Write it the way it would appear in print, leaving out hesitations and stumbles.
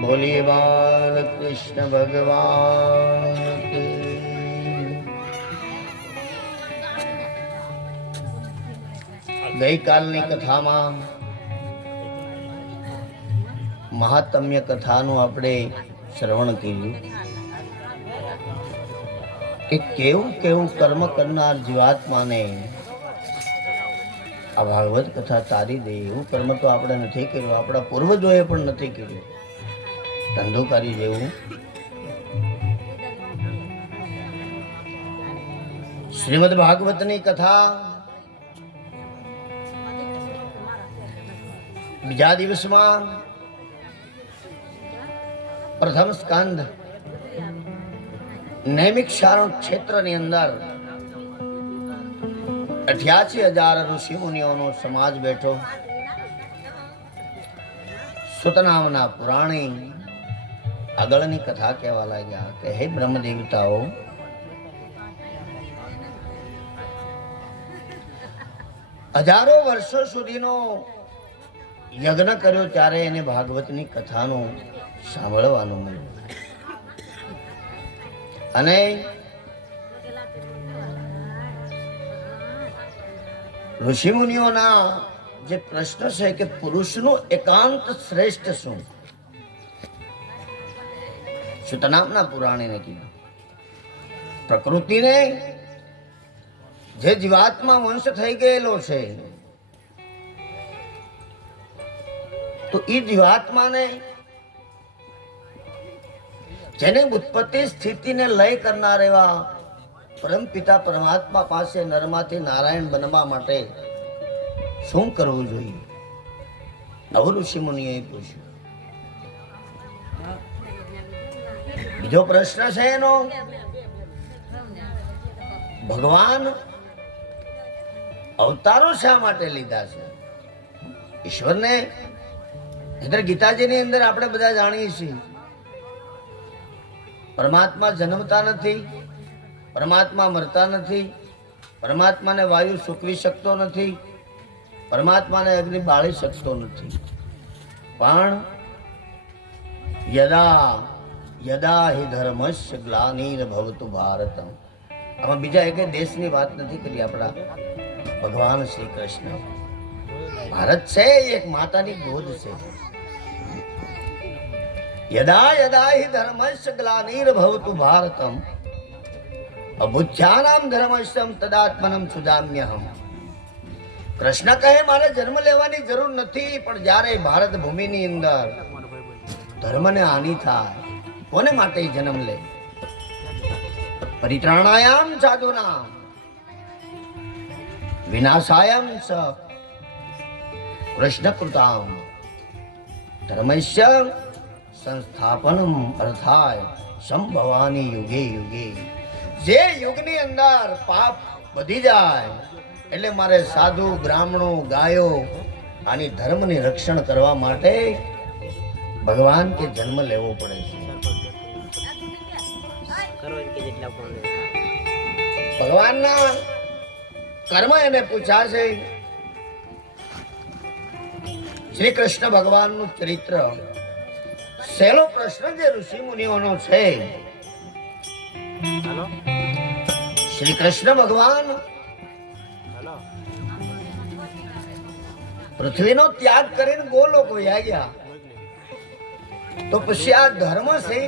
बोलिए बाल कृष्ण भगवान की। ગઈકાલની કથામાં મહાત્મ્ય કથાનું આપણે શ્રવણ કર્યું કે કેવું કેવું કર્મ કરનાર જીવાત્માને આ ભાગવત કથા તારી દે એવું કર્મ તો આપણે નથી કર્યું, આપણા પૂર્વજોએ પણ નથી કર્યું. ધંધોકારી જેવું શ્રીમદ ભાગવતની કથા બીજા દિવસમાં પ્રથમ સ્કંદ નૈમિષારણ્ય ક્ષેત્રની અંદર 88,000 ઋષિ મુનિઓનો સમાજ બેઠો. સુત નામના પુરાણી આગળની કથા કહેવા લાગ્યા કે હે બ્રહ્મ દેવતાઓ, હજારો વર્ષો સુધીનો યજ્ઞ કર્યો ત્યારે એને ભાગવતની કથાનું સાંભળવાનું મળ્યું. અને ઋષિમુનિઓના જે પ્રશ્ન છે કે પુરુષનું એકાંત શ્રેષ્ઠ શું, સુત નામના પુરાણીને કીધું. પ્રકૃતિને જે જીવાત્મા વંશ થઈ ગયેલો છે તો એ જીવાત્માને જેને ઉત્પત્તિ સ્થિતિને લય કરનાર એવા પરમપિતા પરમાત્મા પાસે નરમાંથી નારાયણ બનવા માટે શું કરવું જોઈએ, આવું ઋષિ મુનિએ પૂછ્યું. બીજો પ્રશ્ન છે એનો, ભગવાન અવતારો શા માટે લીધા છે? ઈશ્વરને ઇધર ગીતાજીની અંદર આપણે બધા જાણીએ છીએ, પરમાત્મા જન્મતા નથી, પરમાત્મા મરતા નથી, પરમાત્માને વાયુ સૂકવી શકતો નથી, પરમાત્માને અગ્નિ બાળી શકતો નથી. પણ યદા યદા હિ ધર્મસ્ય ગ્લાનિર્ભવતુ ભારતમ. આમાં બીજા એક દેશની વાત નથી કરી, આપણા ભગવાન શ્રી કૃષ્ણ. ભારત છે એક માતાની ગોદ છે. યદા યદા હિ ધર્મસ્ય ગ્લાનિર્ભવતુ ભારતમ અબુદ્ધ્યાનામ ધર્મસ્યમ તદાત્મનમ સુજામ્યહમ. કૃષ્ણ કહે મારે જન્મ લેવાની જરૂર નથી, પણ જ્યારે ભારત ભૂમિની અંદર ધર્મને હાનિ થાય કોને માટે જન્મ લે? પરિત્રાણાયામ સાધુનામ વિનાશાયમ સ કૃષ્ણ કૃતામ ધર્મસ્ય સંસ્થાપનમ અર્થાય સંભવાની યુગે યુગે. જે યુગની અંદર પાપ વધી જાય એટલે મારે સાધુ બ્રાહ્મણો ગાયો આની ધર્મની રક્ષણ કરવા માટે ભગવાન કે જન્મ લેવો પડે છે. ભગવાનના કર્મ એને પૂછાશે. શ્રી કૃષ્ણ ભગવાનનું ચરિત્ર સહેલો પ્રશ્ન જે ઋષિ મુનિઓનો છે. શ્રી કૃષ્ણ ભગવાન પૃથ્વીનો ત્યાગ કરીને ગોલોક વયા ગયા, તો પછી આ ધર્મ છે